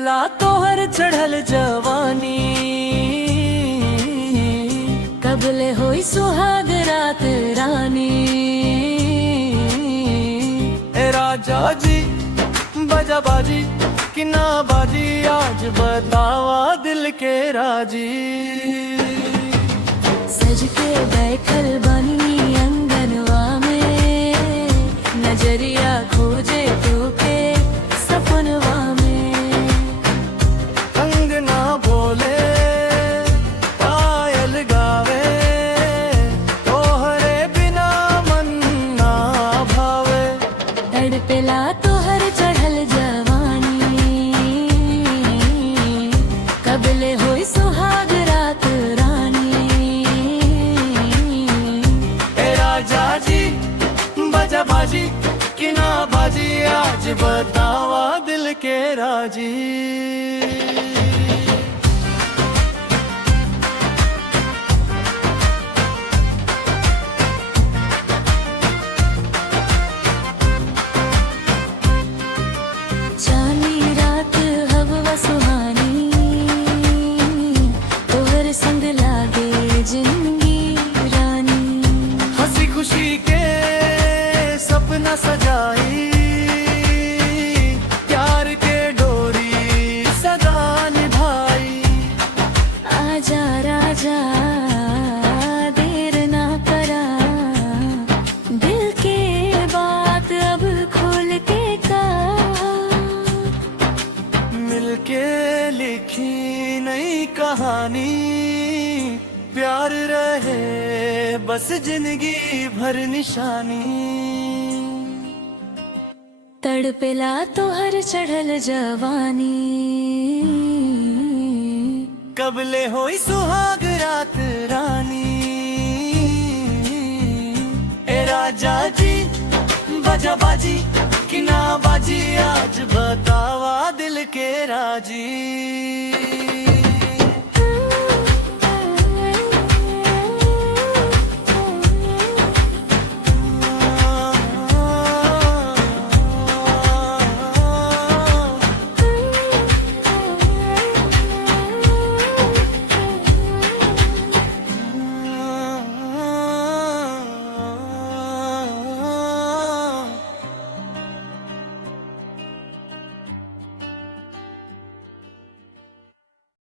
तड़पेला तोहर चढ़ल जवानी, कबले होई सुहाग रात रानी। ए राजा जी बजा बाजी कि ना बाजी, आज बतावा दिल के राजी। सज के बैठल बनी अंगनवा में, नजरिया खोजे तोके सपनवा में। अंगना बोले पायल गावे, तोहरे बिना मन ना भावे। तड़पेला तोहर चढ़ल जवानी, कबले होई सुहाग रात रानी। ए राजा जी बजा बाजी कि ना बाजी, आज बतावा दिल के राजी। चांदनी रात हवा सुहानी, तोहर संग लागे जिंदगी रानी। हंसी खुशी के सपना सजाई, प्यार के डोरी सदा निभाई। आजा राजा देर ना करा, दिल के बात अब खोल के कहा। मिलके लिखी नई कहानी, प्यार रहे बस जिंदगी भर निशानी। तड़पेला तोहर चढ़ल जवानी, कबले होई सुहाग रात रानी। ए राजा जी बजा बाजी कि ना बाजी, आज बतावा दिल के राजी।